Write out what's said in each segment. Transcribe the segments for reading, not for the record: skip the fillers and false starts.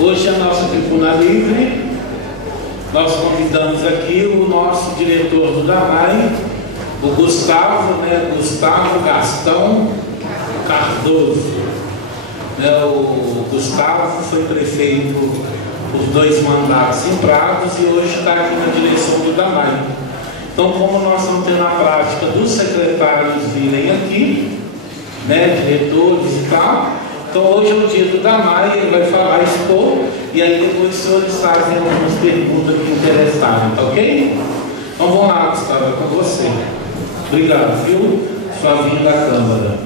Hoje a nossa tribuna livre, nós convidamos aqui o nosso diretor do DAMAI, o Gustavo, Gustavo Gastão Cardoso. O Gustavo foi prefeito por 2 mandatos em Prados e hoje está aqui na direção do DAMAI. Então, como nós estamos tendo a prática dos secretários virem aqui, diretores e tal, então hoje é o dia do DAMAI, ele vai falar, expor, e aí depois os senhores fazem algumas perguntas que interessarem, tá ok? Então vamos lá, Gustavo, é com você. Obrigado, viu? Sua vinda à Câmara.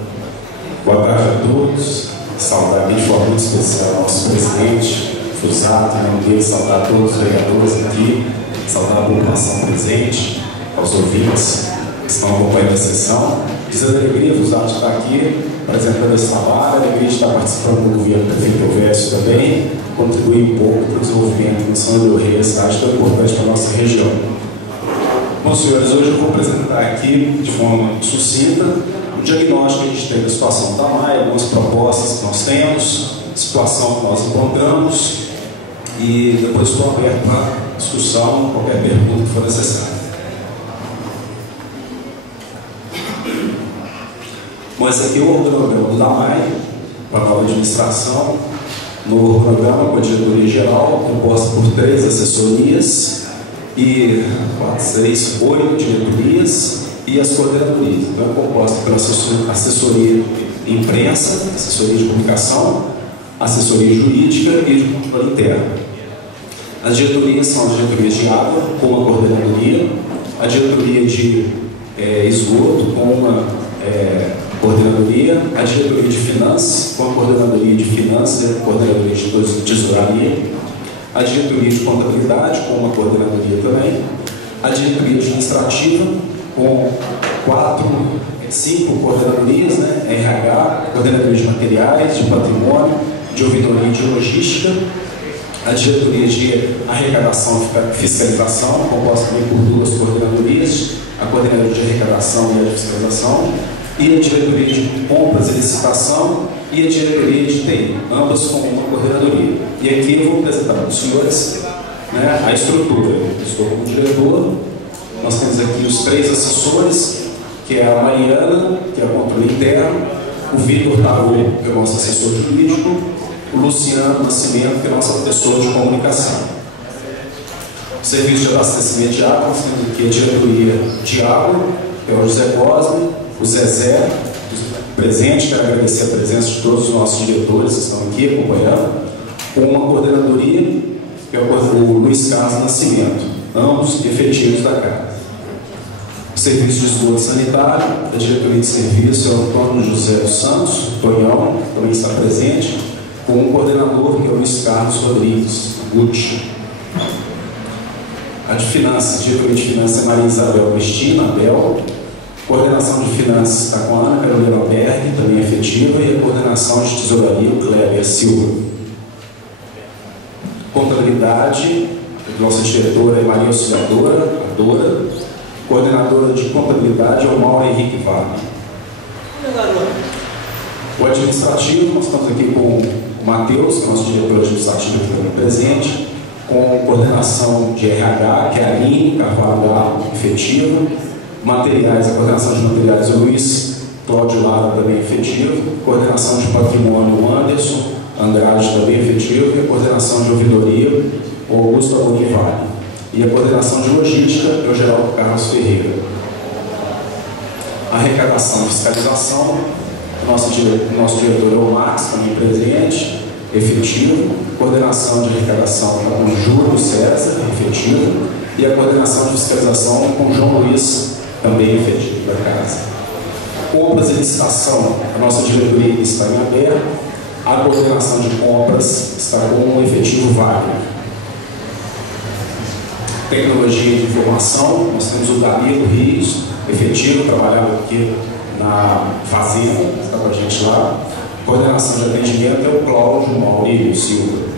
Boa tarde a todos. Saudar aqui de forma muito especial ao nosso presidente, Fusato, em nome dele, saudar todos os vereadores aqui, saudar a população presente, aos ouvintes que estão acompanhando a sessão. Dizer a alegria, Fusato, de estar aqui apresentando esse trabalho, a alegria de estar participando do governo do prefeito Elvésio também, contribuir um pouco para o desenvolvimento de São Del Rey, a cidade tão importante para a nossa região. Bom, senhores, hoje eu vou apresentar aqui de forma sucinta um diagnóstico que a gente tem da situação da DAMAI, algumas propostas que nós temos, situação que nós encontramos, e depois estou aberto para discussão, qualquer pergunta que for necessária. Bom, esse aqui é o organograma do DAMAI, para a nova administração. No organograma, com a diretoria geral, composta por 3 assessorias e 4, 6, 8 diretorias e as coordenadorias. Então, é composta pela assessoria de imprensa, assessoria de comunicação, assessoria jurídica e de controle interno. As diretorias são as diretorias de água, com uma coordenadoria, a diretoria de esgoto, com uma coordenadoria, a diretoria de finanças, com a coordenadoria de finanças e a coordenadoria de tesouraria, a diretoria de contabilidade, com uma coordenadoria também, a diretoria administrativa, com 5 coordenadorias, RH, coordenadoria de materiais, de patrimônio, de ouvidoria e de logística, a diretoria de arrecadação e fiscalização, composta também por 2 coordenadorias, a coordenadoria de arrecadação e a de fiscalização, e a diretoria de compras e licitação e a diretoria de TI, ambas com uma coordenadoria. E aqui eu vou apresentar para os senhores a estrutura. Eu estou como diretor, nós temos aqui os 3 assessores, que é a Mariana, que é a controle interno, o Vitor Tarô, que é o nosso assessor jurídico, o Luciano Nascimento, que é o nosso assessor de comunicação. O serviço de abastecimento de água, nós temos aqui a diretoria de água, que é o José Cosme, o Zezé, presente, quero agradecer a presença de todos os nossos diretores que estão aqui acompanhando, com uma coordenadoria, que é o Luiz Carlos Nascimento, ambos efetivos da casa. O serviço de esgoto sanitário, a diretoria de serviço é o Antônio José dos Santos, Tonhão, também está presente, com um coordenador, que é o Luiz Carlos Rodrigues, Gucci. A de finanças, a diretoria de finanças é Maria Isabel Cristina, Abel. Coordenação de finanças está com a Ana Carolina Alberg, também efetiva, e a coordenação de tesouraria, o Kleber Silva. Contabilidade, nossa diretora é Maria Auxiliadora, a Dora. Coordenadora de contabilidade é o Mauro Henrique Vargas. O administrativo, nós estamos aqui com o Matheus, que é nosso diretor administrativo aqui presente, com coordenação de RH, que é a Aline Carvalho Galo, efetiva. Materiais, a coordenação de materiais é o Luiz Cláudio Lara, também efetivo. Coordenação de patrimônio, o Anderson Andrade, também efetivo. E a coordenação de ouvidoria, o Augusto Amorim Vale. E a coordenação de logística é o Geraldo Carlos Ferreira. Arrecadação e fiscalização, nosso diretor é o Marcos, também presente, efetivo. Coordenação de arrecadação é com o Júlio César, efetivo. E a coordenação de fiscalização é com o João Luiz, também efetivo da casa. Compras e licitação, a nossa diretoria está em aberto. A coordenação de compras está com o efetivo Wagner. Tecnologia de informação, nós temos o Danilo Rios, efetivo, trabalhava aqui na Fazenda, está com a gente lá. Coordenação de atendimento é o Cláudio Maurílio Silva.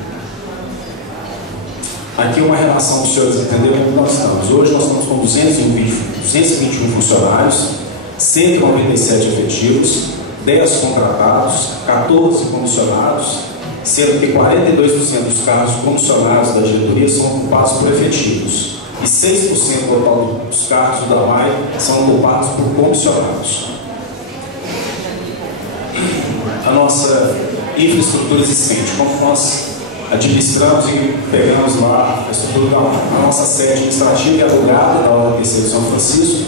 Aqui uma relação para os senhores entenderem onde nós estamos. Hoje nós estamos com 221 funcionários, 197 efetivos, 10 contratados, 14 comissionados sendo que 42% dos cargos comissionados da diretoria são ocupados por efetivos e 6% total dos cargos do DAMAI são ocupados por comissionados. A nossa infraestrutura existente, como nós administramos e pegamos lá a estrutura da DAMAI. A nossa sede administrativa é alugada da OAB São Francisco.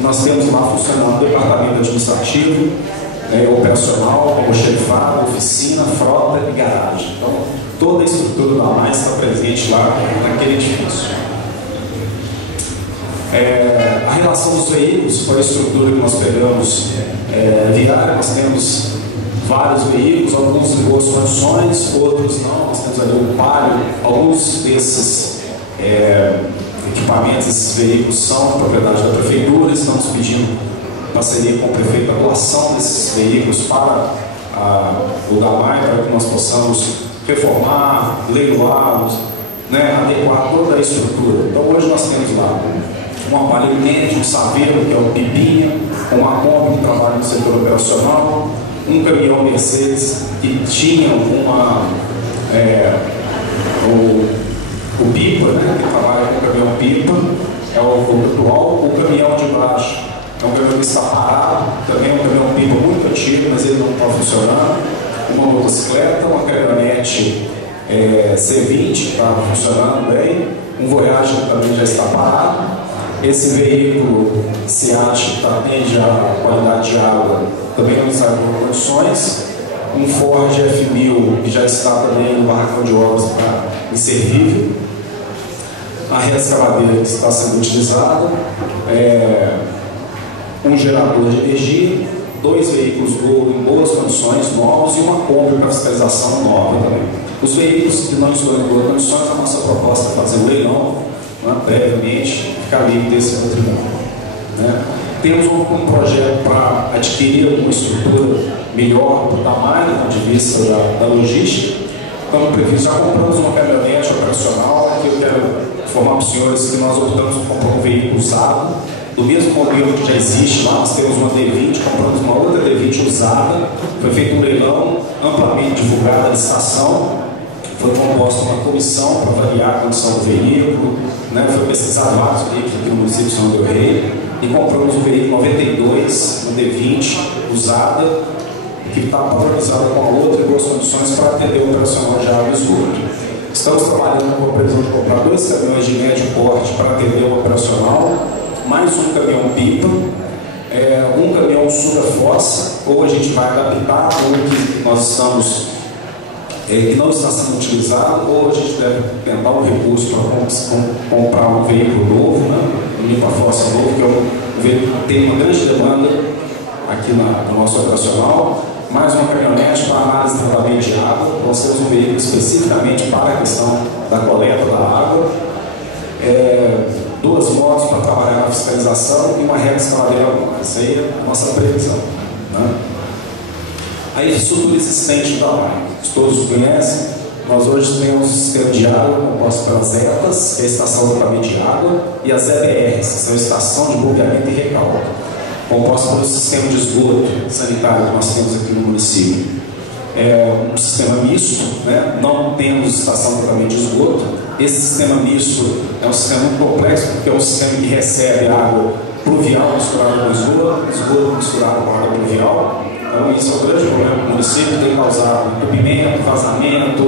Nós temos lá funcionando o departamento administrativo, operacional, almoxerifado, oficina, frota e garagem. Então, toda a estrutura da DAMAI está presente lá naquele edifício. A relação dos veículos foi a estrutura que nós pegamos viária. Nós temos vários veículos, alguns em boas condições, outros não. Nós temos ali um Palio. Alguns desses equipamentos, esses veículos são propriedade da prefeitura. Estamos pedindo parceria com o prefeito a doação desses veículos para o DAMAI, para que nós possamos reformar, leiloá-los, adequar toda a estrutura. Então hoje nós temos lá um aparelho médio, um saveiro, que é o Pipinha, uma Kombi que trabalha no setor operacional, um caminhão Mercedes que tinha o Pipa, que trabalha com o caminhão Pipa, é o atual. O caminhão de baixo é um caminhão que está parado, também é um caminhão Pipa muito antigo, mas ele não está funcionando. Uma motocicleta, uma caminhonete C20 que está funcionando bem, um Voyage que também já está parado. Esse veículo Seat que atende a qualidade de água também não está em condições. Um Ford F1000 que já está também no barracão de obras para inservível. A reescavadeira que está sendo utilizada. Um gerador de energia. 2 veículos Gol em boas condições, novos, e uma Kombi para fiscalização nova também. Os veículos que não estão em boas condições, a nossa proposta é fazer um leilão, previamente, ficar livre desse patrimônio. Temos um projeto para adquirir uma estrutura melhor para o tamanho, do ponto de vista da logística. Estamos previstos, já compramos uma caminhonete operacional, que eu quero informar para os senhores que nós optamos por comprar um veículo usado, do mesmo modelo que já existe lá. Nós temos uma D20, compramos uma outra D20 usada, foi feito um leilão amplamente divulgado a licitação, foi composta uma comissão para avaliar a condição do veículo, foi pesquisado vários veículos aqui no município de São Del Rei, e compramos um veículo 92, uma D20 usada, que está padronizada com a outra em boas condições para atender o operacional de água e esgoto. Estamos trabalhando com a previsão de comprar 2 caminhões de médio porte para atender o operacional, mais um caminhão pipa, um caminhão suga-fossa, ou a gente vai adaptar um que nós estamos, que não está sendo utilizado, ou a gente deve tentar um recurso para comprar um veículo novo, um limpa-fossa novo, que é um veículo que tem uma grande demanda aqui no nosso operacional, mais uma caminhonete para análise de tratamento de água. Nós temos um veículo especificamente para a questão da coleta da água, 2 motos para trabalhar na fiscalização e uma reescavadeira agora. Essa aí é a nossa previsão. A infraestrutura existente da DAMAI, todos conhecem. Nós hoje temos um sistema de água composto pelas ETAs, que é a Estação de Tratamento de Água, e as EBRs, que são a Estação de Bombeamento e Recalque, composto pelo sistema de esgoto sanitário que nós temos aqui no município. É um sistema misto, não temos estação de tratamento de esgoto. Esse sistema misto é um sistema muito complexo, porque é um sistema que recebe água pluvial misturada com esgoto misturado com água pluvial. Então, isso é um grande problema para o município, tem causado entupimento, vazamento,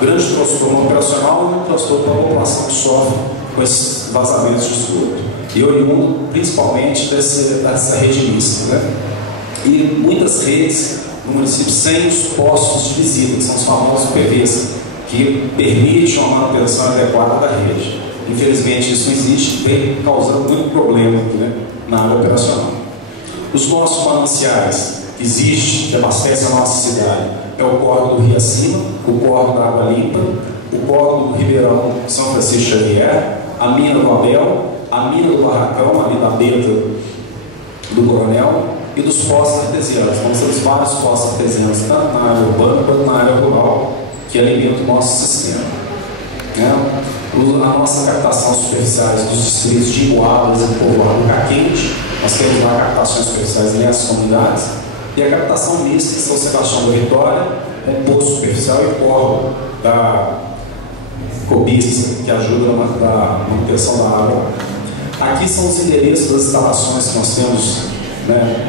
grande transtorno operacional e um transtorno para a população que sofre com esses vazamentos de esgoto. E oriundo principalmente dessa rede mista. E muitas redes no município sem os postos de visita, que são os famosos PVs, que permitem uma manutenção adequada da rede. Infelizmente isso não existe, vem causando muito problema na área operacional. Os nossos mananciais que existem, que abastecem a nossa cidade, é o córrego do Rio Acima, o córrego da Água Limpa, o córrego do Ribeirão São Francisco Xavier, a mina do Abel, a mina do Barracão, ali da Beta do Coronel, e dos postos artesianos. Nós temos vários postos artesianos, tanto na área urbana quanto na área rural, que alimentam o nosso sistema. A nossa captação superficiais dos distritos de Igualas e Povoado do Caquente, nós temos lá captações superficiais nessas comunidades, e a captação mista em São Sebastião da Vitória, um poço superficial e córrego da cobiça, que ajuda na manutenção da água. Aqui são os endereços das instalações que nós temos, né,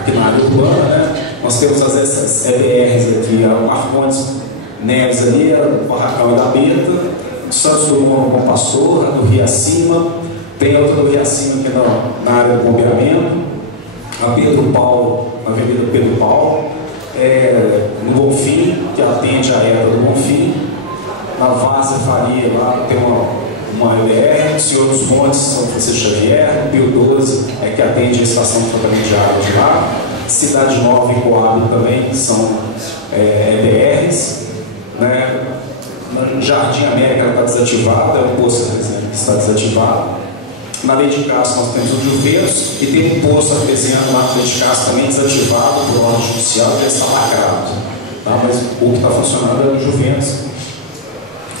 aqui na área urbana, né? Nós temos essas EBRs aqui, o Marcondes Neves ali, o Barracão da Beta, Santos Dumont com Pastor, do Rio Acima, tem outra do Rio Acima aqui na área do bombeamento, a Pedro Paulo, na Avenida Pedro Paulo, no Bonfim, que atende a era do Bonfim, na Vaza Faria, lá tem uma EBR, Senhor dos Montes, São Francisco Xavier, Pio 12, que atende a estação de tratamento de água de lá, Cidade Nova e Coab também, que são EBRs, né? No Jardim América está desativado, é o posto que está desativado. Na Lei de Castro nós temos o Juventus e tem um posto artesiano lá na Lei de Castro também desativado por ordem judicial, que está lacrado, tá? Mas o que está funcionando é o Juventus,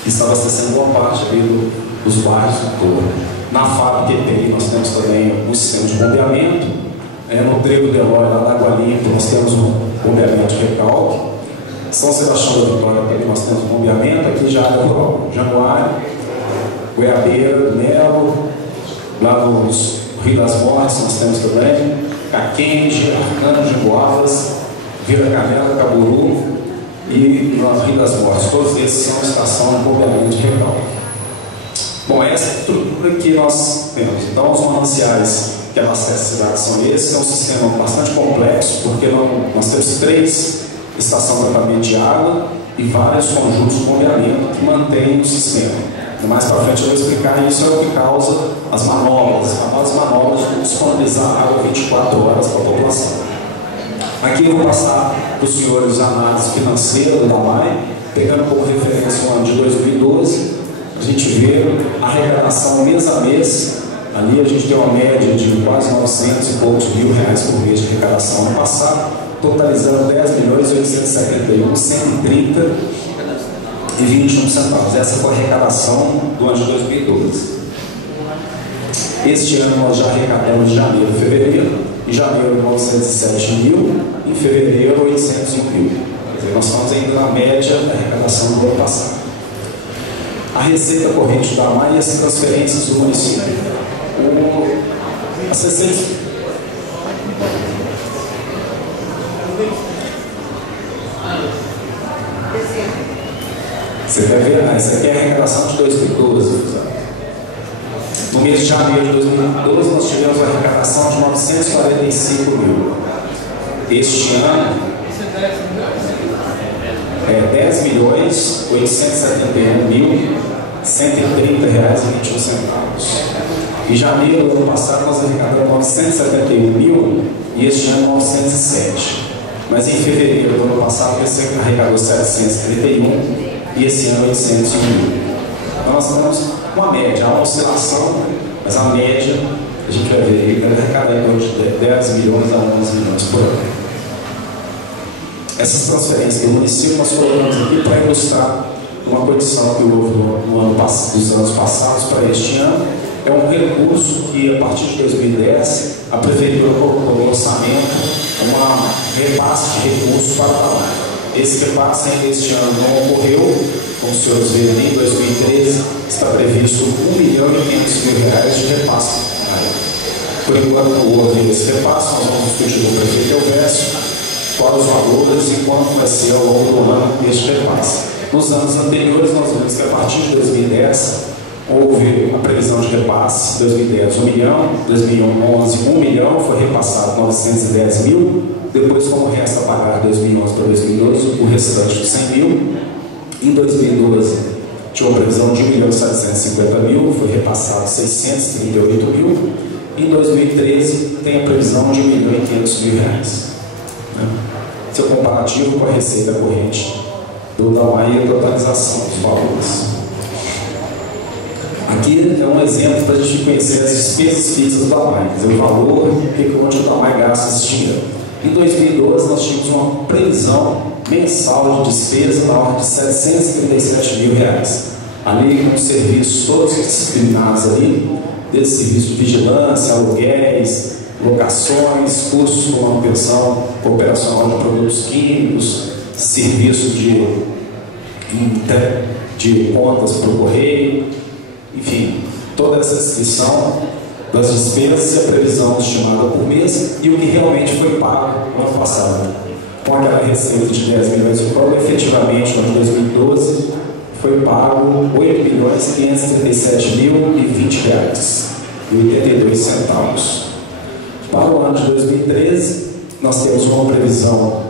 que está abastecendo boa parte ali dos bairros do entorno. Na fábrica EPI nós temos também um sistema de bombeamento. No Trevo de Eloy, lá da Água Limpa, nós temos um bombeamento de recalque. São Sebastião da Vitória também nós temos um bombeamento. Aqui já é Januário, Goiabeira, Melo, lá no Rio das Mortes nós temos também Caquende, Arcanjo, Boavas, Vila Canela, Caburu e no Rio das Mortes. Todos esses são estação de bombeamento de recalque. Bom, essa é a estrutura que nós temos. Então, os mananciais que abastecem a cidade são esses. É um sistema bastante complexo, porque nós temos 3 estações de tratamento de água e vários conjuntos de bombeamento que mantêm o sistema. Mais para frente eu vou explicar isso, é o que causa as manobras, de disponibilizar água 24 horas para a população. Aqui eu vou passar para os senhores a análise financeira do DAMAI, pegando como referência o ano de 2012, a gente vê a arrecadação mês a mês. Ali a gente tem uma média de quase 900 e poucos mil reais por mês de arrecadação no passado, totalizando 10.871.130,21 centavos. Essa foi a arrecadação do ano de 2012. Este ano nós já arrecadamos de janeiro e fevereiro. Em janeiro 907 mil, em fevereiro 800 mil. Quer dizer, nós estamos ainda na média da arrecadação do ano passado. A receita corrente da AMAI e as transferências do município. As receitas. Você vai ver, essa aqui é a arrecadação de 2012. No mês de janeiro de 2012, nós tivemos a arrecadação de 945 mil. Este ano é 10.871.130,21. Em janeiro do ano passado nós arrecadamos 971 mil e este ano 907. Mas em fevereiro do ano passado você arrecadou 731 e esse ano 800 mil. Então nós temos uma média, há uma oscilação, mas a média a gente vai ver que arrecada em torno de 10 milhões a 11 milhões por ano. Essas transferências do município nós colocamos aqui para ilustrar uma condição que houve dos anos passados para este ano. É um recurso que, a partir de 2010, a Prefeitura colocou no orçamento uma repasse de recursos para a AMAI. Esse repasse este ano não ocorreu, como os senhores verem, em 2013 está previsto R$1.500.000 de repasse. Por enquanto não houve esse repasse, nós vamos discutir com o prefeito Elvésio quais os valores e quanto vai ser ao longo do ano este repasse. Nos anos anteriores nós vimos que a partir de 2010 houve a previsão de repasse, 2010 1 milhão, 2011 1 milhão, foi repassado 910 mil, depois como resta a pagar 2011 para 2012, o restante de 100 mil, em 2012 tinha uma previsão de 1.750.000, foi repassado 638 mil, em 2013 tem a previsão de R$1.500.000. Seu comparativo com a receita corrente do DAMAI e a totalização dos valores. Aqui é um exemplo para a gente conhecer as despesas fixas do DAMAI, o valor que onde o DAMAI gasta esse dinheiro. Em 2012 nós tínhamos uma previsão mensal de despesa na ordem de R$737 mil. Ali com os serviços todos disciplinados ali, desde serviço de vigilância, aluguéis, locações, custos com manutenção operacional de produtos químicos, serviço de contas para o correio, enfim, toda essa descrição das despesas e a previsão estimada por mês e o que realmente foi pago no ano passado. Com aquela receita de 10 milhões de prova, efetivamente, no ano de 2012, foi pago R$ 8.537.020,82. Para o ano de 2013, nós temos uma previsão,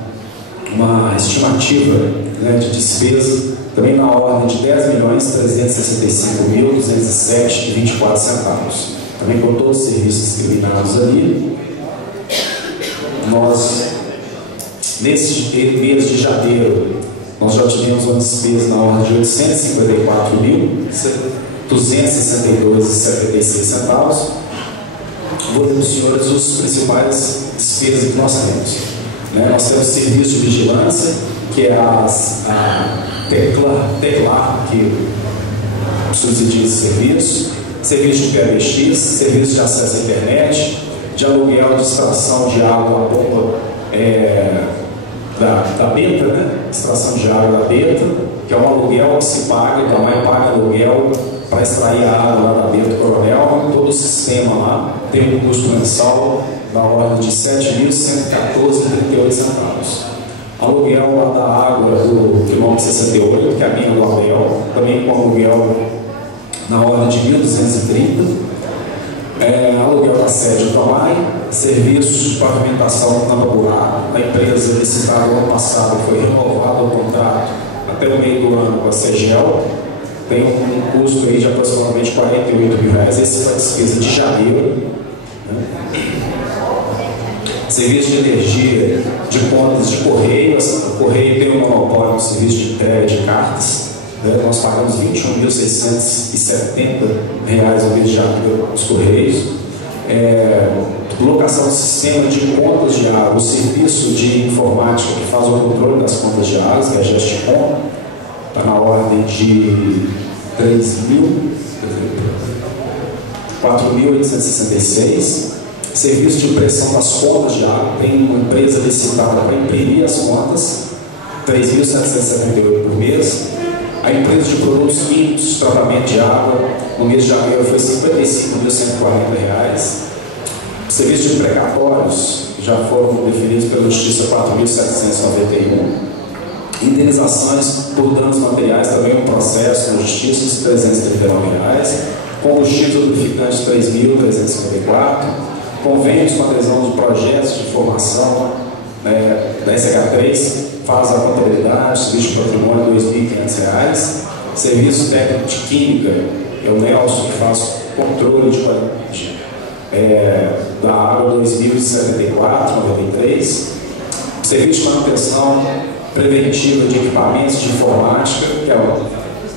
uma estimativa, né, de despesa, também na ordem de R$ 10.365.207,24. Também com todos os serviços discriminados ali. Nós, nesse mês de janeiro, nós já tivemos uma despesa na ordem de R$ 854.262,76. Vou ler para os senhores os principais despesas que nós temos. Nós temos serviço de vigilância, que é a Teclar, que subsidia esse serviço de PBX, serviço de acesso à internet, de aluguel de extração de água, a bomba da Beta, né? Extração de água da Beta, que é um aluguel que se paga, a mãe paga aluguel para extrair a água lá da Beta Coronel, todo o sistema lá tem um custo mensal na ordem de R$ 7.114,38. Aluguel lá da água do quilômetro 68, que é a minha do Abel, também com aluguel na ordem de R$ 1.230. Aluguel da sede do Tamai, serviços de pavimentação na buraco. A empresa licitada no ano passado foi renovado o contrato até o meio do ano com a CEGEL. Tem um custo aí de aproximadamente R$ 48.000. Esse foi a despesa de janeiro. Serviço de energia, de contas de correio. O correio tem um monopólio no serviço de entrega de cartas. Nós pagamos R$ 21.670 no mês de janeiro nos correios. Locação do sistema de contas de água, o serviço de informática que faz o controle das contas de água, que é a Gesticom, está na ordem de 4.866. Serviço de impressão das contas de água, tem uma empresa licitada para imprimir as contas, R$ 3.778 por mês. A empresa de produtos químicos, tratamento de água, no mês de janeiro foi R$ 55.140. Serviços de precatórios já foram definidos pela Justiça 4.791. Indenizações por danos materiais, também um processo na Justiça de R$ 339. Combustíveis lubrificantes, R$ 3.354. Convênios com adesão de projetos de formação da SH3, faz a contabilidade, serviço de patrimônio, R$ 2.500. Serviço técnico de química, é o Nelson que faz controle de qualidade da água, R$ 2.074,93. Serviço de manutenção preventiva de equipamentos de informática, que é o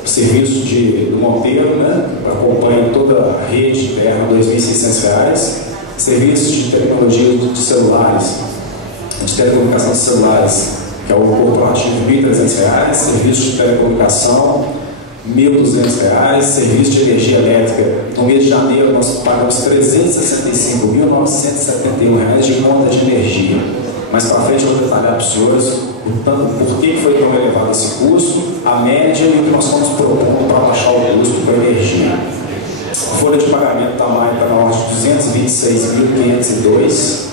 serviço do Monteiro, né? Acompanha toda a rede interna, R$ 2.600. Serviços de tecnologia de celulares, de telecomunicação de celulares, que é o corporativo, R$ 1.300. Serviço de telecomunicação, R$ 1.200. Serviço de energia elétrica, no mês de janeiro nós pagamos R$ 365.971 de conta de energia. Mais para frente eu vou detalhar para os senhores por que foi tão elevado esse custo, a média e o que nós estamos propondo para baixar o custo para a energia. A folha de pagamento da MAI está na ordem de R$ 226.502.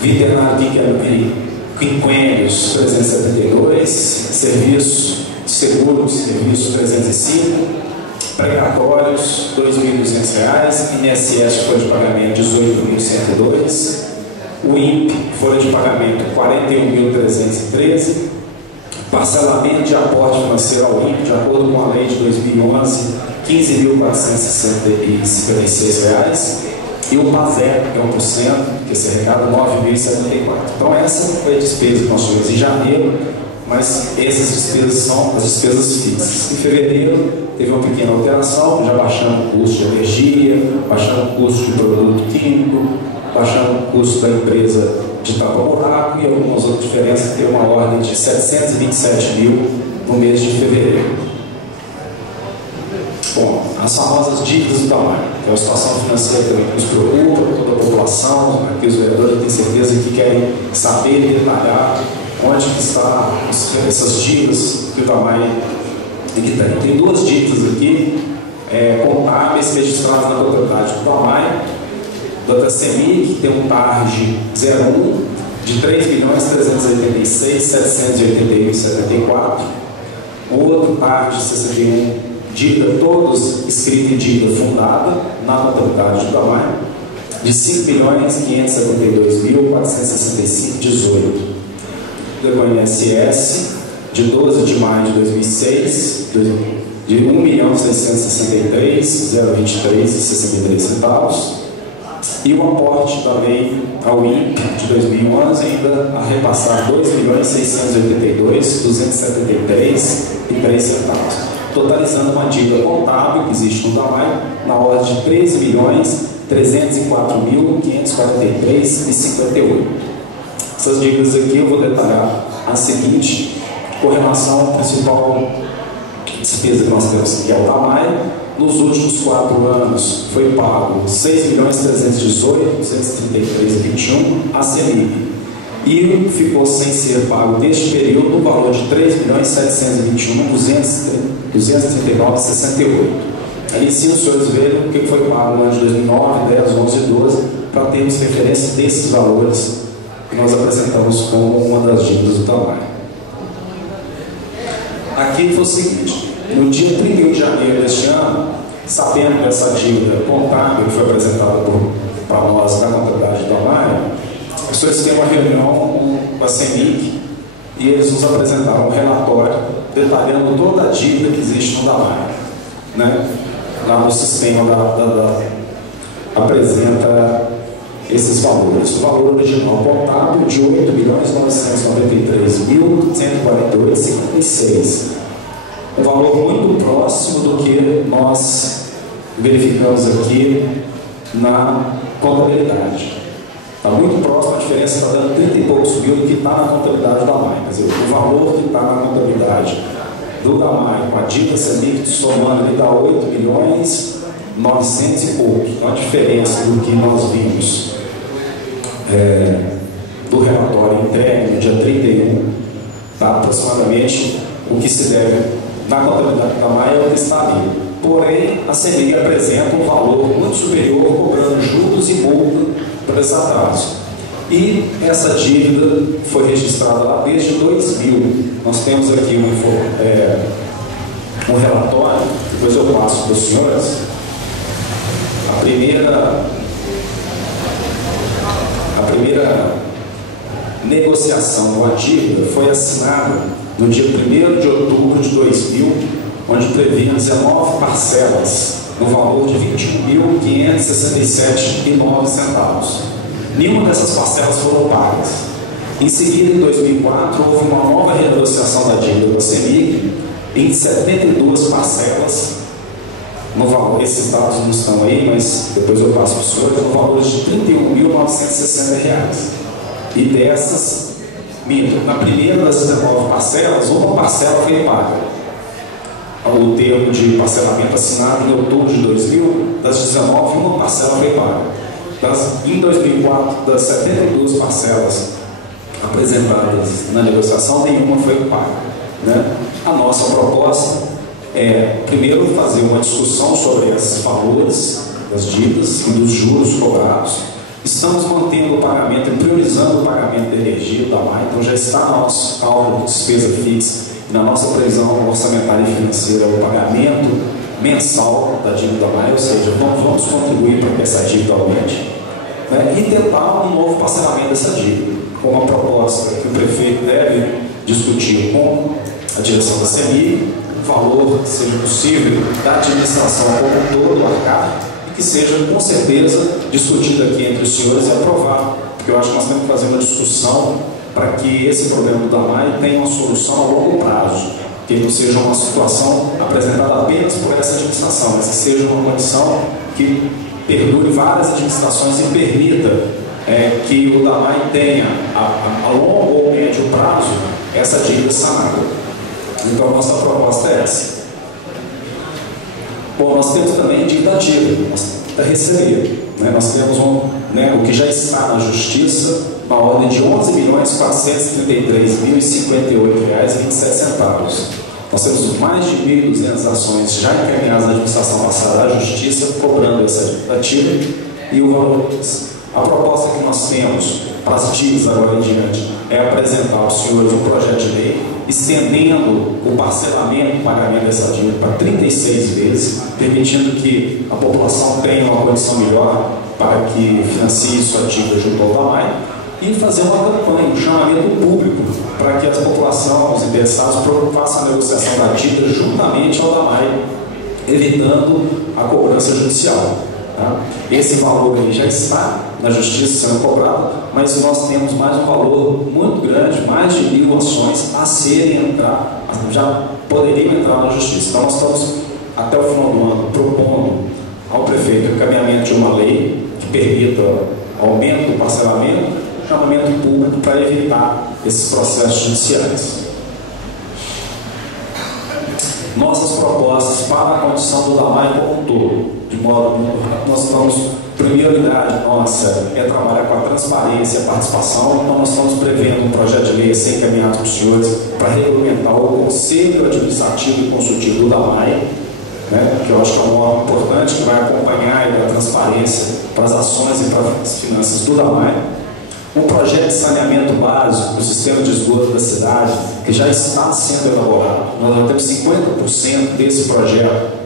Veterinário quinquênios, 372. Serviços de seguros, serviço 305. Precatórios, R$ 2.200. INSS, folha de pagamento, 18.102. O INPE, folha de pagamento, 41.313. Parcelamento de aporte financeiro ao INPE, de acordo com a lei de 2011, R$ 15.456. E o PASEP, que é 1%, que se arrecada R$ 9.074. Então essa foi a despesa que nós tivemos em janeiro, mas essas despesas são as despesas fixas. Em fevereiro teve uma pequena alteração, já baixando o custo de energia, baixando o custo de produto químico, baixando o custo da empresa de tapa-buraco e algumas outras diferenças, que tem uma ordem de R$ 727 mil no mês de fevereiro. Bom, as famosas dívidas do tamanho, que é uma situação financeira também que nos preocupa, toda a população, aqui os vereadores têm certeza que querem saber e detalhar onde estão essas dívidas que o Damai tem. Tem duas dívidas aqui, contábeis registradas na propriedade do Damai, da CEMIG, que tem um TARG 01 de 3.386.781,74. Outro TARG 61, dívida todos escritos em dívida fundada na contabilidade do Damai, de 5.572.465,18. Do INSS, de 12 de maio de 2006, de 1.663.023,63. E o aporte também ao INPE de 2011, ainda a repassar 2.682.273,03, totalizando uma dívida contábil que existe no Damai na ordem de 13.304.543,58. Essas dívidas aqui eu vou detalhar a seguinte: com relação à principal despesa que nós temos aqui ao Damai, nos últimos 4 anos foi pago 6.318.233,21 a CEMIG, e ficou sem ser pago neste período no valor de 3.721.239,68. Aí sim os senhores verem o que foi pago no ano de 2009, 10, 11 e 12, para termos referência desses valores que nós apresentamos como uma das dívidas do Damai. Aqui foi o seguinte: no dia 31 de janeiro deste ano, sabendo dessa dívida contábil que foi apresentada para nós na contabilidade do Damai, os senhores têm uma reunião com a CEMIG e eles nos apresentaram um relatório detalhando toda a dívida que existe no Damai, né? Lá no sistema apresenta esses valores. O valor original contábil de 8.993.148,56. Um valor muito próximo do que nós verificamos aqui na contabilidade. Está muito próximo, a diferença está dando 30 e poucos mil do que está na contabilidade do Damai. Quer dizer, o valor que está na contabilidade do Damai com a dívida CEMIG somando ali dá 8.900.000 e poucos. Então a diferença do que nós vimos do relatório entregue no dia 31 está aproximadamente o que se deve na contabilidade do Damai é o que está ali. Porém, a CEMIG apresenta um valor muito superior, cobrando juros e multa por esse atraso. E essa dívida foi registrada lá desde 2000. Nós temos aqui um relatório, depois eu passo para os senhores. A primeira negociação com a dívida foi assinada no dia 1º de outubro de 2000, onde previa 19 parcelas no valor de R$ 21.567,09. Nenhuma dessas parcelas foram pagas. Em seguida, em 2004, houve uma nova renegociação da dívida da CEMIG em 72 parcelas, no valor, esses dados não estão aí, mas depois eu passo para os senhores, no valor de R$ 31.960. E dessas, na primeira das 19 parcelas, uma parcela foi paga. O termo de parcelamento assinado em outubro de 2000, das 19, uma parcela foi paga. Em 2004, das 72 parcelas apresentadas na negociação, nenhuma foi paga, né? A nossa proposta é, primeiro, fazer uma discussão sobre esses valores das dívidas e dos juros cobrados. Estamos mantendo o pagamento e priorizando o pagamento da energia do Damai, então já está no nosso cálculo de despesa fixa e na nossa previsão orçamentária e financeira o pagamento mensal da dívida do Damai, ou seja, vamos contribuir para que essa dívida aumente, né, e tentar um novo parcelamento dessa dívida, com uma proposta que o prefeito deve discutir com a direção da CEMIG, o valor que seja possível da administração como um todo arcar, e que seja com certeza discutido aqui entre os senhores e aprovado, porque eu acho que nós temos que fazer uma discussão para que esse problema do Damai tenha uma solução a longo prazo, que não seja uma situação apresentada apenas por essa administração, mas que seja uma condição que perdure várias administrações e permita que o Damai tenha a longo ou médio prazo essa dívida sanada. Então a nossa proposta é essa. Bom, nós temos também dívida ativa, da receber, né? Nós temos o que já está na justiça, na ordem de R$ 11.433.058,27. Nós temos mais de 1.200 ações já encaminhadas na administração passada à Justiça, cobrando essa ativa e o valor. A proposta que nós temos para as dívidas agora em diante é apresentar aos senhores um projeto de lei estendendo o parcelamento, o pagamento dessa dívida para 36 vezes, permitindo que a população tenha uma condição melhor para que financie sua dívida junto ao DAMAI, e fazer uma campanha, um chamamento público para que a população, os interessados, façam a negociação da dívida juntamente ao DAMAI, evitando a cobrança judicial. Tá? Esse valor aí já está na Justiça sendo cobrado, mas nós temos mais um valor muito grande, mais de 1.000 ações a serem já poderiam entrar na Justiça. Então nós estamos, até o final do ano, propondo ao prefeito o encaminhamento de uma lei que permita aumento do parcelamento, chamamento público para evitar esses processos judiciais. Nossas propostas para a condição do DAMAI como um todo, de modo nós estamos, prioridade nossa é trabalhar com a transparência e a participação, então nós estamos prevendo um projeto de lei a ser encaminhado para os senhores para regulamentar o Conselho Administrativo e Consultivo do DAMAI, né, que eu acho que é um órgão importante que vai acompanhar a transparência para as ações e para as finanças do DAMAI. Um projeto de saneamento básico do sistema de esgoto da cidade, que já está sendo elaborado. Nós já temos 50% desse projeto